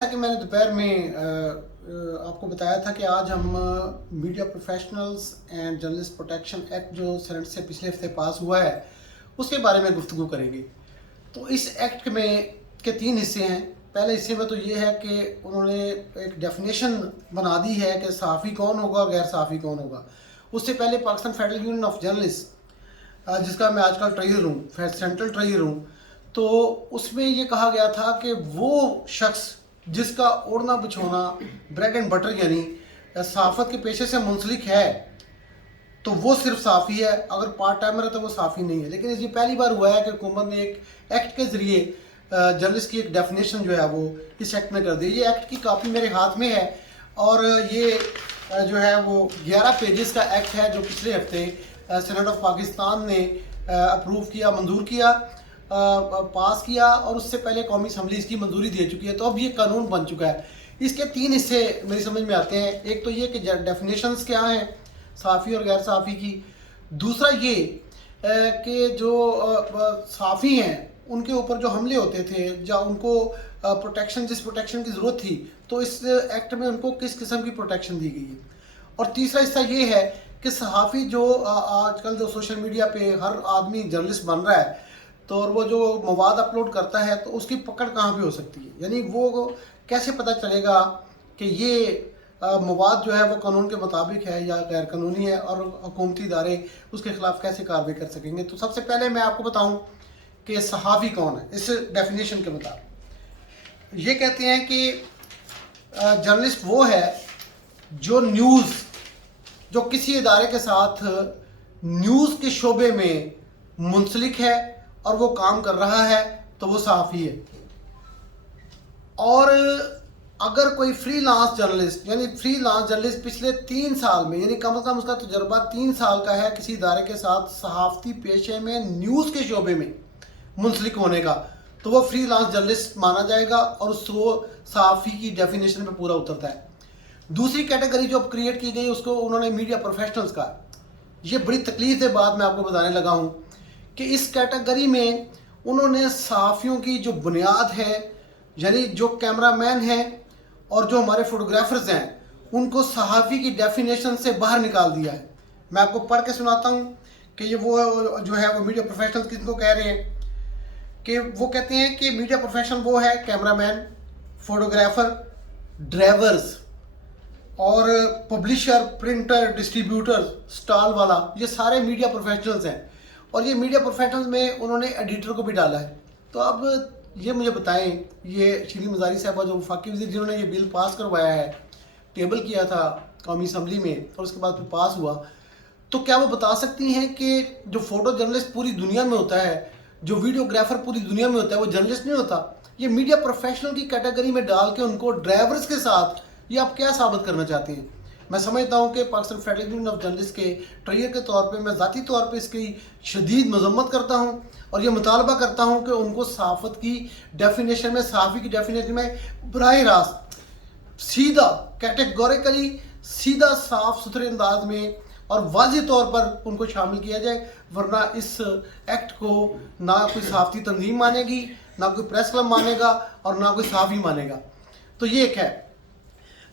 कि मैंने दोपहर में आपको बताया था कि आज हम media professionals and journalist protection act जो सेनेट से पिछले हफ्ते पास हुआ है उसके बारे में गुफ्तगू करेंगे। तो इस एक्ट में के 3 हिस्से हैं। पहले हिस्से में तो ये है कि उन्होंने एक डेफिनेशन बना दी है कि सहाफ़ी कौन होगा और गैर सहाफ़ी कौन होगा। उससे पहले Pakistan federal union of journalist जिसका मैं आजकल ट्रेजर हूँ, सेंट्रल ट्रेजर हूँ, तो उसमें ये कहा गया था कि वो शख्स जिसका ओढ़ना बिछोना ब्रेड एंड बटर यानी सहाफ़त के पेशे से मुंसलिक है तो वो सिर्फ साफ़ी है, अगर पार्ट टाइमर है तो वो साफ़ी नहीं है। लेकिन ये पहली बार हुआ है कि हुकूमत ने एक एक्ट के ज़रिए जर्नलिस्ट की एक डेफिनेशन जो है वो इस एक्ट में कर दी। ये एक्ट की कापी मेरे हाथ में है और ये जो है वो 11 पेजेस का एक्ट है जो पिछले हफ्ते सेनेट ऑफ पाकिस्तान ने अप्रूव किया, मंजूर किया, पास किया और उससे पहले कौमी असम्बली इसकी मंजूरी दे चुकी है। तो अब ये कानून बन चुका है। इसके 3 हिस्से मेरी समझ में आते हैं। एक तो ये कि डेफिनेशंस क्या हैं साफ़ी और गैर साफ़ी की। दूसरा ये कि जो साफ़ी हैं उनके ऊपर जो हमले होते थे या उनको प्रोटेक्शन, जिस प्रोटेक्शन की ज़रूरत थी, तो इस एक्ट में उनको किस किस्म की प्रोटेक्शन दी गई है। और तीसरा हिस्सा ये है कि सहाफ़ी जो आजकल जो सोशल मीडिया पे हर आदमी जर्नलिस्ट बन रहा है तो और वो जो मवाद अपलोड करता है तो उसकी पकड़ कहाँ पे हो सकती है, यानी वो कैसे पता चलेगा कि ये मवाद जो है वो कानून के मुताबिक है या गैर कानूनी है और हुकूमती इदारे उसके खिलाफ कैसे कार्रवाई कर सकेंगे। तो सबसे पहले मैं आपको बताऊं कि सहाफ़ी कौन है। इस डेफिनेशन के मुताबिक ये कहते हैं कि जर्नलिस्ट वो है जो न्यूज़, जो किसी इदारे के साथ न्यूज़ के शोबे में मुंसलिक है और वो काम कर रहा है तो वो सहाफ़ी है। और अगर कोई फ्रीलांस जर्नलिस्ट, यानी फ्रीलांस जर्नलिस्ट पिछले 3 साल में, यानी कम से कम उसका तजर्बा 3 साल का है किसी इदारे के साथ सहाफ़ती पेशे में न्यूज़ के शोबे में मुंसलिक होने का, तो वो फ्रीलांस जर्नलिस्ट माना जाएगा और उसको सहाफ़ी की डेफिनेशन में पूरा उतरता है। दूसरी कैटेगरी जो अब क्रिएट की गई उसको उन्होंने मीडिया प्रोफेशनल्स का। ये बड़ी तकलीफ के बाद मैं आपको बताने लगा हूँ कि इस कैटेगरी में उन्होंने सहाफ़ियों की जो बुनियाद है, यानी जो कैमरामैन हैं और जो हमारे फोटोग्राफर्स हैं, उनको सहाफ़ी की डेफिनेशन से बाहर निकाल दिया है। मैं आपको पढ़ के सुनाता हूँ कि ये वो जो है वो मीडिया प्रोफेशनल किसको कह रहे हैं। कि वो कहते हैं कि मीडिया प्रोफेशनल वो है कैमरामैन, फोटोग्राफर, ड्राइवर्स और पब्लिशर, प्रिंटर, डिस्ट्रीब्यूटर, स्टॉल वाला, ये सारे मीडिया प्रोफेशनल्स हैं। और ये मीडिया प्रोफेशनल्स में उन्होंने एडिटर को भी डाला है। तो अब ये मुझे बताएं, ये शीरीन मज़ारी साहबा जो वफाकी वज़ीर जिन्होंने ये बिल पास करवाया है, टेबल किया था कौमी असम्बली में और उसके बाद फिर पास हुआ, तो क्या वो बता सकती हैं कि जो फ़ोटो जर्नलिस्ट पूरी दुनिया में होता है, जो वीडियोग्राफर पूरी दुनिया में होता है, वो जर्नलिस्ट नहीं होता? ये मीडिया प्रोफेशनल की कैटेगरी में डाल के उनको ड्राइवर्स के साथ ये आप क्या साबित करना चाहते हैं? मैं समझता हूँ कि Pakistan federal union of journalist के ट्रेजर के तौर पे मैं ज़ाती तौर पे इसकी शदीद मजम्मत करता हूँ और ये मुतालबा करता हूँ कि उनको सहाफ़त की डेफिनेशन में, सहाफ़ी की डेफिनेशन में बराह रास्त सीधा कैटेगोरिकली सीधा साफ सुथरे अंदाज में और वाज़ेह तौर पर उनको शामिल किया जाए, वरना इस एक्ट को ना कोई सहाफ़ती तंजीम मानेगी, ना कोई प्रेस क्लब मानेगा और ना कोई सहाफ़ी मानेगा। तो ये एक है।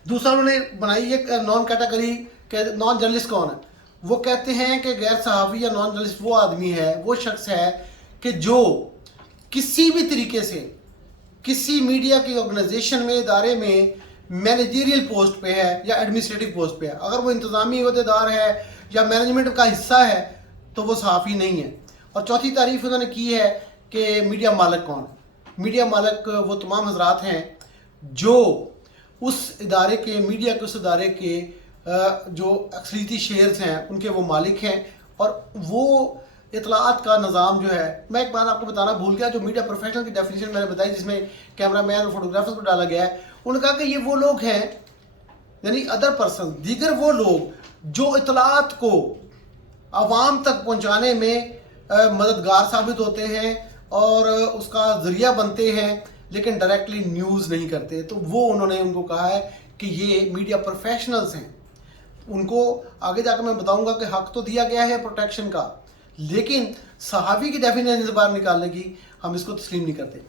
दूसरा उन्होंने बनाई एक नॉन कैटेगरी के नॉन जर्नलिस्ट कौन है। वो कहते हैं कि गैर सहाफ़ी या नॉन जर्नलिस्ट वो आदमी है, वो शख्स है कि जो किसी भी तरीके से किसी मीडिया की ऑर्गेनाइजेशन में, इदारे में मैनेजरियल पोस्ट पे है या एडमिनिस्ट्रेटिव पोस्ट पे है। अगर वो इंतज़ामी अहदेदार है या मैनेजमेंट का हिस्सा है तो वो सहाफ़ी नहीं है। और चौथी तारीफ उन्होंने की है कि मीडिया मालिक कौन है। मीडिया मालिक वो तमाम हजरात हैं जो उस इदारे के, मीडिया के उस इदारे के जो अक्सरीती शेयर्स हैं उनके वो मालिक हैं और वो इतलात का निज़ाम जो है। मैं एक बात आपको बताना भूल गया, जो मीडिया प्रोफेशनल की डेफिनेशन मैंने बताई जिसमें कैमरामैन और फोटोग्राफर्स को डाला गया है, उन्होंने कहा कि ये वो लोग हैं, यानी अदर पर्सन, दीगर वो लोग जो इतलात को आवाम तक पहुँचाने में मददगार साबित होते हैं और उसका ज़रिया बनते हैं, लेकिन डायरेक्टली न्यूज़ नहीं करते। तो वो उन्होंने उनको कहा है कि ये मीडिया प्रोफेशनल्स हैं। उनको आगे जाकर मैं बताऊंगा कि हक तो दिया गया है प्रोटेक्शन का, लेकिन सहाफ़ी की डेफिनेशन से बाहर निकालने की हम इसको तस्लीम नहीं करते।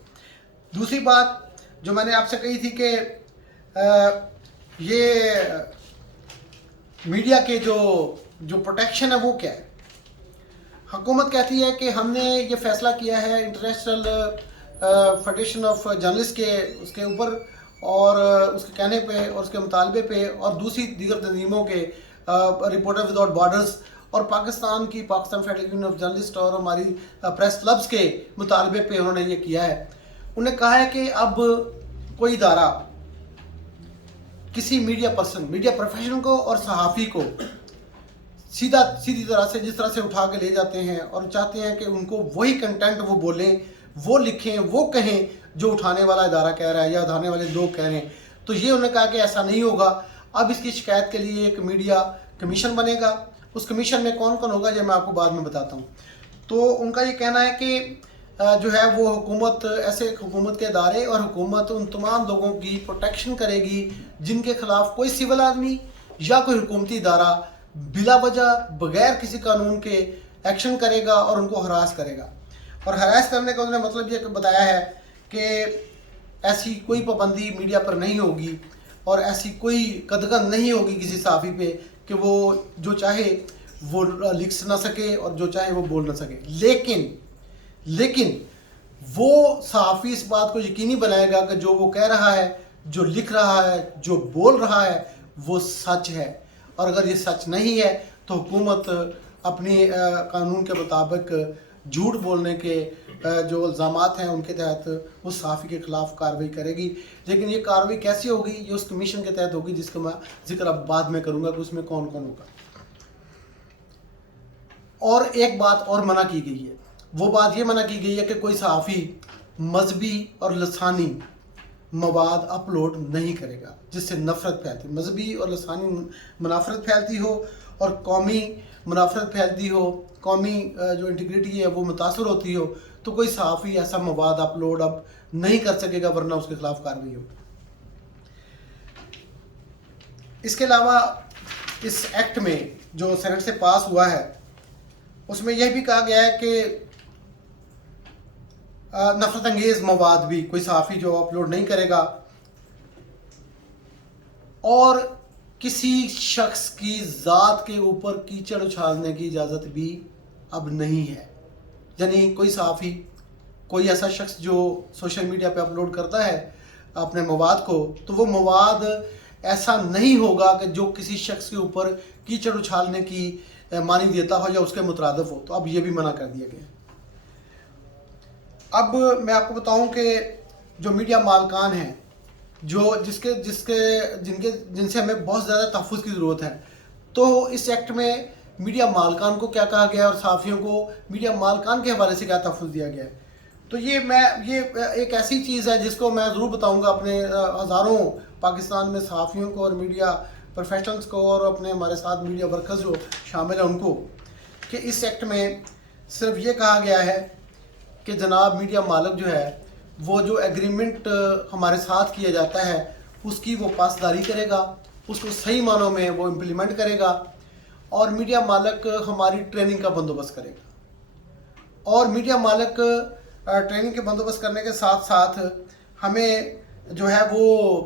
दूसरी बात جو میں نے آپ سے کہی تھی کہ یہ میڈیا کے جو پروٹیکشن ہے وہ کیا ہے. حکومت کہتی ہے کہ ہم نے یہ فیصلہ کیا ہے انٹرنیشنل فیڈریشن آف جرنلسٹ اس کے اوپر اور اس کے کہنے پہ اور اس کے مطالبے پہ اور دوسری دیگر تنظیموں کے رپورٹر وداؤٹ بارڈرز اور Pakistan federation union of journalist اور ہماری پریس کلبز کے مطالبے پہ انہوں نے یہ کیا ہے. انہوں نے کہا ہے کہ اب کوئی ادارہ کسی میڈیا پرسن میڈیا پروفیشنل کو اور صحافی کو سیدھی طرح سے جس طرح سے اٹھا کے لے جاتے ہیں اور چاہتے ہیں کہ ان کو وہی کنٹینٹ وہ بولیں وہ لکھیں وہ کہیں جو اٹھانے والا ادارہ کہہ رہا ہے یا اٹھانے والے لوگ کہہ رہے ہیں. تو یہ انہوں نے کہا کہ ایسا نہیں ہوگا. اب اس کی شکایت کے لیے ایک میڈیا کمیشن بنے گا. اس کمیشن میں کون کون ہوگا یہ میں آپ کو بعد میں بتاتا ہوں. تو ان کا یہ کہنا ہے کہ جو ہے وہ حکومت کے ادارے اور حکومت ان تمام لوگوں کی پروٹیکشن کرے گی جن کے خلاف کوئی سول آدمی یا کوئی حکومتی ادارہ بلا وجہ بغیر کسی قانون کے ایکشن کرے گا اور ان کو ہراس کرے گا. اور ہراس کرنے کا انہوں نے مطلب یہ بتایا ہے کہ ایسی کوئی پابندی میڈیا پر نہیں ہوگی اور ایسی کوئی قدغن نہیں ہوگی کسی صحافی پہ کہ وہ جو چاہے وہ لکھ نہ سکے اور جو چاہے وہ بول نہ سکے. لیکن وہ صحافی اس بات کو یقینی بنائے گا کہ جو وہ کہہ رہا ہے جو لکھ رہا ہے جو بول رہا ہے وہ سچ ہے. اور اگر یہ سچ نہیں ہے تو حکومت اپنی قانون کے مطابق جھوٹ بولنے کے جو الزامات ہیں ان کے تحت اس صحافی کے خلاف کارروائی کرے گی. لیکن یہ کارروائی کیسی ہوگی؟ یہ اس کمیشن کے تحت ہوگی جس کا میں ذکر اب بعد میں کروں گا کہ اس میں کون کون ہوگا. اور ایک بات اور منع کی گئی ہے. وہ بات یہ منع کی گئی ہے کہ کوئی صحافی مذہبی اور لسانی مواد اپلوڈ نہیں کرے گا جس سے نفرت پھیلتی مذہبی اور لسانی منافرت پھیلتی ہو اور قومی منافرت پھیلتی ہو قومی جو انٹیگریٹی ہے وہ متاثر ہوتی ہو تو کوئی صحافی ایسا مواد اپلوڈ اب نہیں کر سکے گا ورنہ اس کے خلاف کارروائی ہوگی. اس کے علاوہ اس ایکٹ میں جو سینٹ سے پاس ہوا ہے اس میں یہ بھی کہا گیا ہے کہ نفرت انگیز مواد بھی کوئی صحافی جو اپلوڈ نہیں کرے گا اور کسی شخص کی ذات کے اوپر کیچڑ اچھالنے کی اجازت بھی اب نہیں ہے. یعنی کوئی صحافی کوئی ایسا شخص جو سوشل میڈیا پہ اپلوڈ کرتا ہے اپنے مواد کو تو وہ مواد ایسا نہیں ہوگا کہ جو کسی شخص کے اوپر کیچڑ اچھالنے کی معنی دیتا ہو یا اس کے مترادف ہو. تو اب یہ بھی منع کر دیا گیا. اب میں آپ کو بتاؤں کہ جو میڈیا مالکان ہیں جن سے ہمیں بہت زیادہ تحفظ کی ضرورت ہے تو اس ایکٹ میں میڈیا مالکان کو کیا کہا گیا ہے اور صحافیوں کو میڈیا مالکان کے حوالے سے کیا تحفظ دیا گیا ہے. تو یہ ایک ایسی چیز ہے جس کو میں ضرور بتاؤں گا اپنے ہزاروں پاکستان میں صحافیوں کو اور میڈیا پروفیشنلز کو اور اپنے ہمارے ساتھ میڈیا ورکرز جو شامل ہیں ان کو کہ اس ایکٹ میں صرف یہ کہا گیا ہے کہ جناب میڈیا مالک جو ہے وہ جو ایگریمنٹ ہمارے ساتھ کیا جاتا ہے اس کی وہ پاسداری کرے گا اس کو صحیح معنوں میں وہ امپلیمنٹ کرے گا اور میڈیا مالک ہماری ٹریننگ کا بندوبست کرے گا اور میڈیا مالک ٹریننگ کے بندوبست کرنے کے ساتھ ساتھ ہمیں جو ہے وہ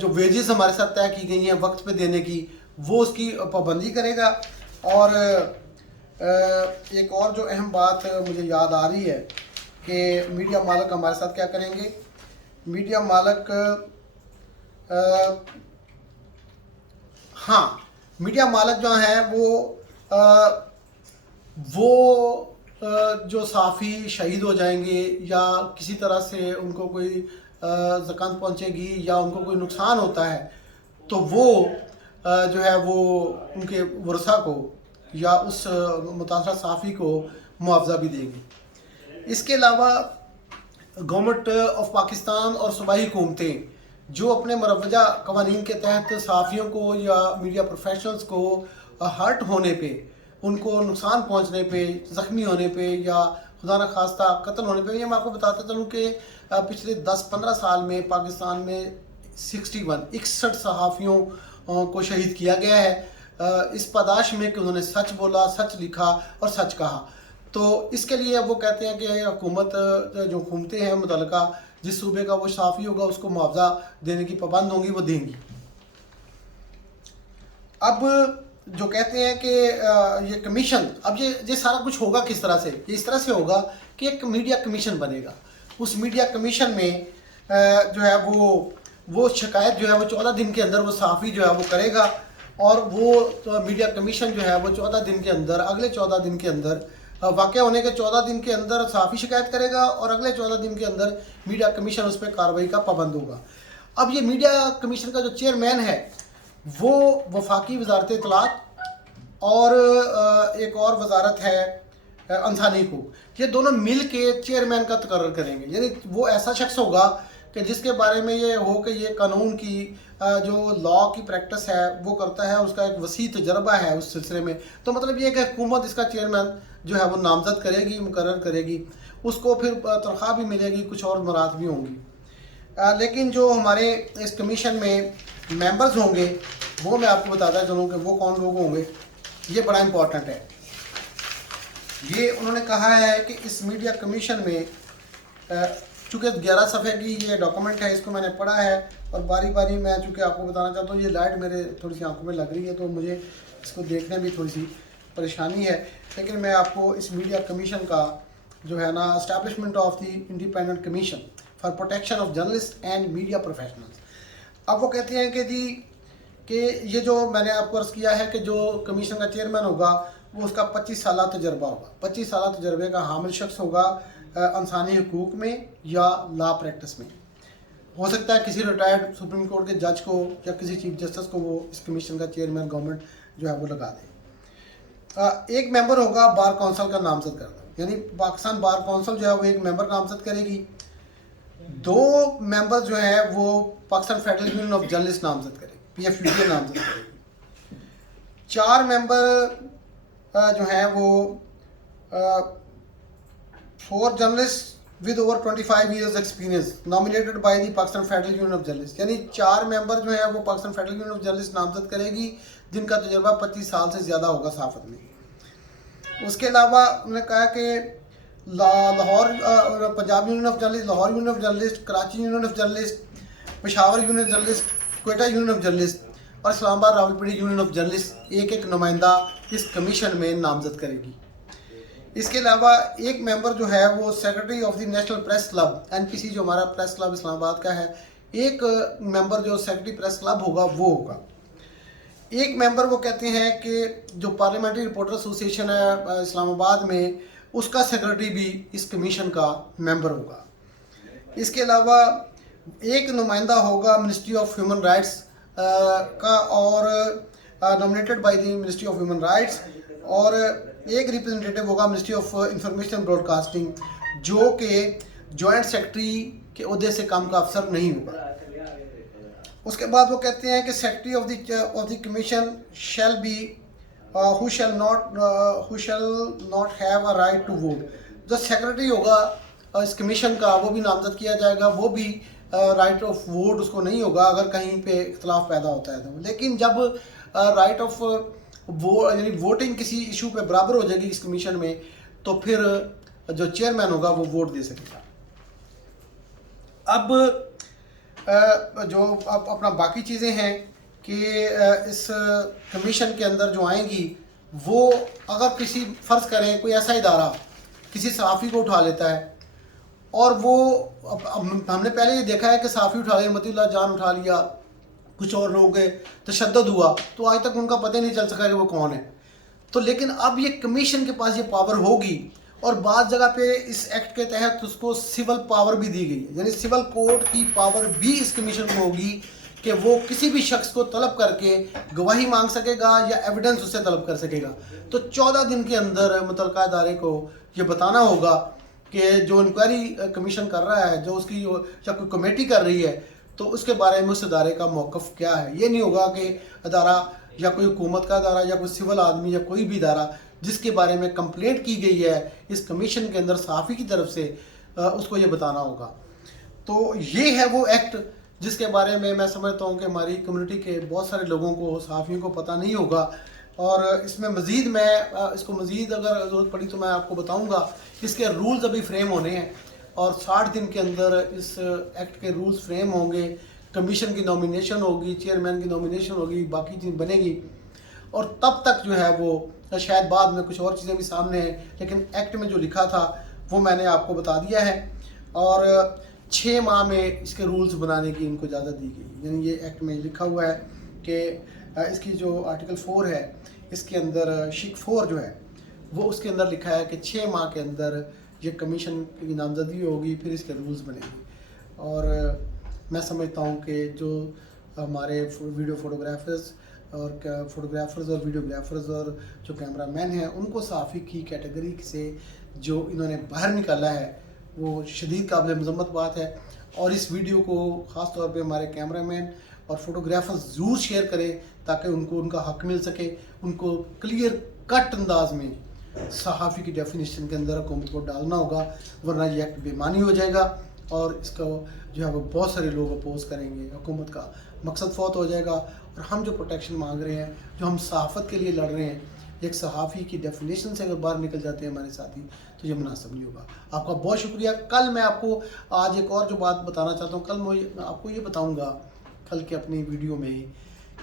جو ویجز ہمارے ساتھ طے کی گئی ہیں وقت پہ دینے کی وہ اس کی پابندی کرے گا. اور ایک اور جو اہم بات مجھے یاد آ رہی ہے کہ میڈیا مالک ہمارے ساتھ کیا کریں گے. میڈیا مالک میڈیا مالک جو ہیں وہ جو صحافی شہید ہو جائیں گے یا کسی طرح سے ان کو کوئی زکام پہنچے گی یا ان کو کوئی نقصان ہوتا ہے تو وہ جو ہے وہ ان کے ورثاء کو یا اس متاثرہ صحافی کو معاوضہ بھی دیں گے. اس کے علاوہ گورنمنٹ آف پاکستان اور صوبائی حکومتیں جو اپنے مروجہ قوانین کے تحت صحافیوں کو یا میڈیا پروفیشنلز کو ہرٹ ہونے پہ ان کو نقصان پہنچنے پہ زخمی ہونے پہ یا خدا نخواستہ قتل ہونے پہ یہ میں آپ کو بتاتا چلوں کہ پچھلے 10-15 سال میں پاکستان میں 61 صحافیوں کو شہید کیا گیا ہے اس پاداش میں کہ انہوں نے سچ بولا سچ لکھا اور سچ کہا. تو اس کے لیے وہ کہتے ہیں کہ حکومتیں ہیں متعلقہ जिस सूबे का वो सहाफ़ी होगा उसको मुआवजा देने की पाबंद होंगी, वो देंगी। अब जो कहते हैं कि ये कमीशन, अब ये सारा कुछ होगा किस तरह से, ये इस तरह से होगा कि एक मीडिया कमीशन बनेगा। उस मीडिया कमीशन में जो है वो शिकायत जो है वो 14 दिन के अंदर वो सहाफ़ी जो है वो करेगा, और वो तो मीडिया कमीशन जो है वो 14 दिन के अंदर, अगले 14 दिन के अंदर, वाक़या होने के 14 दिन के अंदर सहाफ़ी शिकायत करेगा, और अगले 14 दिन के अंदर मीडिया कमीशन उस पर कार्रवाई का पाबंद होगा। अब ये मीडिया कमीशन का जो चेयरमैन है वो वफाकी वजारत इत्तलात और एक और वजारत है इंसानी हकूक, ये दोनों मिल के चेयरमैन का तकर्रर करेंगे। यानी वो ऐसा शख्स होगा कि जिसके बारे में ये हो कि ये कानून की जो लॉ की प्रैक्टिस है वो करता है, उसका एक वसी तजर्बा है उस सिलसिले में। तो मतलब ये कि हुकूमत इसका चेयरमैन जो है वो नामजद करेगी, मुकर्रर करेगी, उसको फिर तनख्वाह भी मिलेगी, कुछ और मरात भी होंगी। लेकिन जो हमारे इस कमीशन में मेंबर्स होंगे वो मैं आपको बताता चलूँ कि वो कौन लोग होंगे। ये बड़ा इम्पोर्टेंट है। ये उन्होंने कहा है कि इस मीडिया कमीशन में चूँकि 11 सफ़े की ये डॉक्यूमेंट है, इसको मैंने पढ़ा है और बारी बारी मैं चूँकि आपको बताना चाहता हूँ, ये लाइट मेरे थोड़ी सी आंखों में लग रही है तो मुझे इसको देखने में थोड़ी सी परेशानी है। लेकिन मैं आपको इस मीडिया कमीशन का जो है ना, establishment of the independent commission for protection of journalist and media professionals, अब वो कहते हैं कि जी कि ये जो मैंने आपको अर्ज़ किया है कि जो कमीशन का चेयरमैन होगा वो उसका 25 साल तजर्बा होगा, 25 साल तजर्बे का हामिल शख्स होगा इंसानी हकूक़ में या लॉ प्रैक्टिस में। हो सकता है किसी रिटायर्ड सुप्रीम कोर्ट के जज को या किसी चीफ जस्टिस को वो इस कमीशन का चेयरमैन गवर्नमेंट जो है वो लगा दे। एक मेंबर होगा बार कौंसिल का नामजद करना, यानी पाकिस्तान बार कौंसिल जो है वो एक मेंबर नामजद करेगी। 2 मेंबर जो है वो Pakistan federal union of journalist नामजद करेगी, PFUJ नामजद करेगी। 4 मेंबर जो हैं वो 4 journalist with over 25 years experience nominated by the Pakistan federal union of journalist, यानी 4 मेंबर जो हैं वो Pakistan federal union of journalist नामजद करेगी जिनका तजुर्बा 25 साल से ज़्यादा होगा सहाफ़त में। उसके अलावा उन्होंने कहा कि Lahore Punjab union of journalist, Lahore union of journalist, Karachi union of journalist, Peshawar union journalist, Quetta union of journalist और Islamabad Rawalpindi union of journalist एक नुमाइंदा इस कमीशन में नामजद करेगी। इसके अलावा एक मेंबर जो है वो secretary of the national press club, NPC जो हमारा प्रेस क्लब इस्लामाबाद का है, एक मेंबर जो सेक्रेटरी प्रेस क्लब होगा वो होगा। एक मेंबर वो कहते हैं कि जो पार्लियामेंट्री रिपोर्टर एसोसिएशन है इस्लामाबाद में, उसका सेक्रेटरी भी इस कमीशन का मेंबर होगा। इसके अलावा एक नुमाइंदा होगा मिनिस्ट्री ऑफ ह्यूमन राइट्स का और nominated by the ministry of human rights, और एक रिप्रेजेंटेटिव होगा मिनिस्ट्री ऑफ इंफॉर्मेशन ब्रॉडकास्टिंग जो कि जॉइंट सेक्रेटरी के ओहदे से काम का अफसर नहीं होगा। उसके बाद वो कहते हैं कि secretary of the commission shall be who shall not have a right to vote, जो सेक्रेटरी होगा इस कमीशन का वो भी नामजद किया जाएगा, वो भी राइट ऑफ वोट उसको नहीं होगा अगर कहीं पे इख्तलाफ पैदा होता है तो। लेकिन जब राइट ऑफ यानी वोटिंग किसी इशू पे बराबर हो जाएगी इस कमीशन में, तो फिर जो चेयरमैन होगा वो वोट दे सकेगा। अब जो अब अपना बाकी चीज़ें हैं कि इस कमीशन के अंदर जो आएंगी वो अगर किसी फ़र्ज़ करें कोई ऐसा इदारा किसी सहाफ़ी को उठा लेता है और वो हमने पहले ये देखा है कि सहाफ़ी उठा लिया, मतीउल्लाह जान उठा लिया, कुछ और लोगों के तशद्दुद हुआ तो आज तक उनका पता ही नहीं चल सका कि वो कौन है। तो लेकिन अब ये कमीशन के पास ये पावर होगी और बाद जगह पे इस एक्ट के तहत उसको सिविल पावर भी दी गई है, यानी सिविल कोर्ट की पावर भी इस कमीशन को होगी कि वो किसी भी शख्स को तलब करके गवाही मांग सकेगा या एविडेंस उससे तलब कर सकेगा। तो 14 दिन के अंदर मुतल्लिका अदारे को ये बताना होगा कि जो इंक्वायरी कमीशन कर रहा है, जो उसकी या कोई कमेटी कर रही है, तो उसके बारे में उस अदारे का मौक़िफ़ क्या है। ये नहीं होगा कि अदारा या कोई हुकूमत का अदारा या कोई सिविल आदमी या कोई भी अदारा जिसके बारे में कंप्लेंट की गई है इस कमीशन के अंदर सहाफ़ी की तरफ से, उसको ये बताना होगा। तो ये है वो एक्ट जिसके बारे में मैं समझता हूँ कि हमारी कम्युनिटी के बहुत सारे लोगों को, सहाफ़ियों को पता नहीं होगा। और इसमें मज़ीद मैं इसको मज़ीद अगर ज़रूरत पड़ी तो मैं आपको बताऊँगा। इसके रूल्स अभी फ्रेम होने हैं, اور 60 دن کے اندر اس ایکٹ کے رولز فریم ہوں گے، کمیشن کی نومینیشن ہوگی، چیئرمین کی نومینیشن ہوگی، باقی چیز بنے گی، اور تب تک جو ہے وہ شاید بعد میں کچھ اور چیزیں بھی سامنے ہیں، لیکن ایکٹ میں جو لکھا تھا وہ میں نے آپ کو بتا دیا ہے، اور 6 ماہ میں اس کے رولز بنانے کی ان کو اجازت دی گئی. یعنی یہ ایکٹ میں لکھا ہوا ہے کہ اس کی جو آرٹیکل 4 ہے اس کے اندر شک 4 جو ہے وہ اس کے اندر لکھا ہے کہ 6 ماہ کے اندر یہ کمیشن کی نامزدگی ہوگی، پھر اس کے رولز بنے گی. اور میں سمجھتا ہوں کہ جو ہمارے ویڈیو فوٹوگرافرز اور ویڈیوگرافرز اور جو کیمرہ مین ہیں ان کو صحافی کی کیٹیگری سے جو انہوں نے باہر نکالا ہے وہ شدید قابل مذمت بات ہے. اور اس ویڈیو کو خاص طور پہ ہمارے کیمرہ مین اور فوٹوگرافرز ضرور شیئر کریں تاکہ ان کو ان کا حق مل سکے. ان کو کلیئر کٹ انداز میں صحافی کی ڈیفینیشن کے اندر حکومت کو ڈالنا ہوگا، ورنہ یہ ایکٹ بے معنی ہو جائے گا اور اس کو جو ہے وہ بہت سارے لوگ اپوز کریں گے، حکومت کا مقصد فوت ہو جائے گا. اور ہم جو پروٹیکشن مانگ رہے ہیں، جو ہم صحافت کے لیے لڑ رہے ہیں، ایک صحافی کی ڈیفینیشن سے اگر باہر نکل جاتے ہیں ہمارے ساتھی تو یہ مناسب نہیں ہوگا. آپ کا بہت شکریہ. کل میں آپ کو آج ایک اور جو بات بتانا چاہتا ہوں، کل میں آپ کو یہ بتاؤں گا کل کے اپنی ویڈیو میں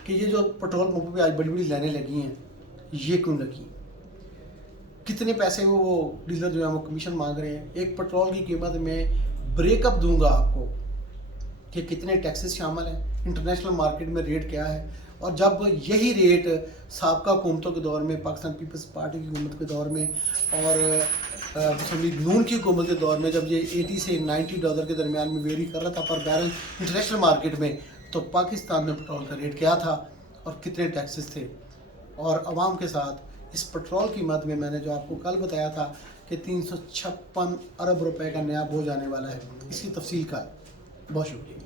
کہ یہ جو پٹرول پمپوں پہ آج بڑی بڑی لائنیں لگی ہیں یہ کیوں لگی، کتنے پیسے وہ ڈیلر جو ہیں وہ کمیشن مانگ رہے ہیں. ایک پٹرول کی قیمت میں بریک اپ دوں گا آپ کو کہ کتنے ٹیکسز شامل ہیں، انٹرنیشنل مارکیٹ میں ریٹ کیا ہے، اور جب یہی ریٹ سابقہ حکومتوں کے دور میں، پاکستان پیپلز پارٹی کی حکومت کے دور میں اور مسلم لیگ نون کی حکومت کے دور میں، جب یہ $80 سے $90 کے درمیان میں ویری کر رہا تھا پر بیرل انٹرنیشنل مارکیٹ میں، تو پاکستان میں پٹرول کا ریٹ کیا تھا اور کتنے ٹیکسز تھے. اور عوام کے ساتھ اس پٹرول قیمت میں نے جو آپ کو کل بتایا تھا کہ 356 ارب روپے کا نیا بوجھ آنے والا ہے، اس کی تفصیل کا. بہت شکریہ.